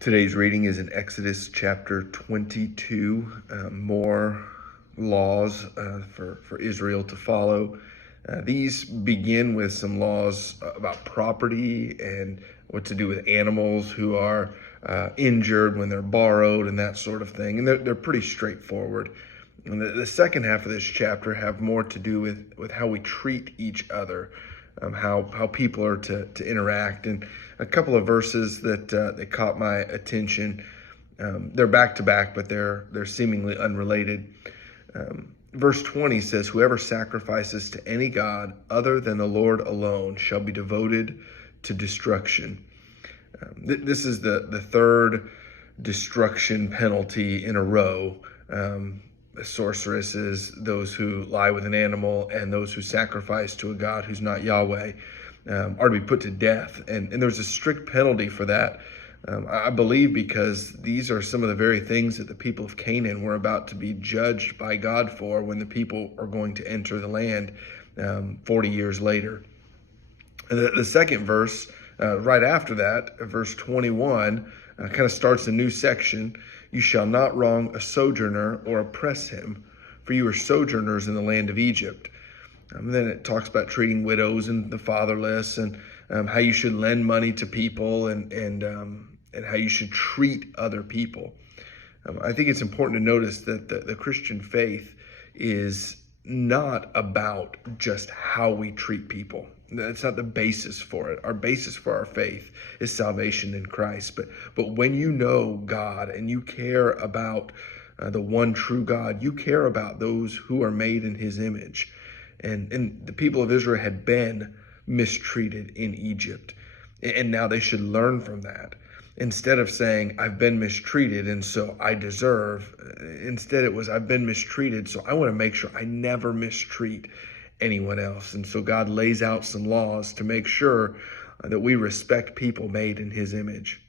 Today's reading is in Exodus chapter 22. More laws for Israel to follow. These begin with some laws about property and what to do with animals who are injured when they're borrowed and that sort of thing. And they're pretty straightforward. And the second half of this chapter have more to do with how we treat each other, how people are to interact. And a couple of verses that caught my attention. They're back to back, but they're seemingly unrelated. Verse 20 says, "Whoever sacrifices to any god other than the Lord alone shall be devoted to destruction." This is the third destruction penalty in a row. Sorceresses, those who lie with an animal, and those who sacrifice to a god who's not Yahweh are to be put to death. And there's a strict penalty for that, I believe, because these are some of the very things that the people of Canaan were about to be judged by God for when the people are going to enter the land 40 years later. The second verse, right after that, verse 21, kind of starts a new section. "You shall not wrong a sojourner or oppress him, for you are sojourners in the land of Egypt." Then it talks about treating widows and the fatherless, and how you should lend money to people, and how you should treat other people. I think it's important to notice that the Christian faith is not about just how we treat people. That's not the basis for it. Our basis for our faith is salvation in Christ. But when you know God and you care about the one true God, you care about those who are made in his image. And the people of Israel had been mistreated in Egypt. And now they should learn from that. Instead of saying, "I've been mistreated and so I deserve," instead it was, "I've been mistreated, so I want to make sure I never mistreat anyone else." And so God lays out some laws to make sure that we respect people made in his image.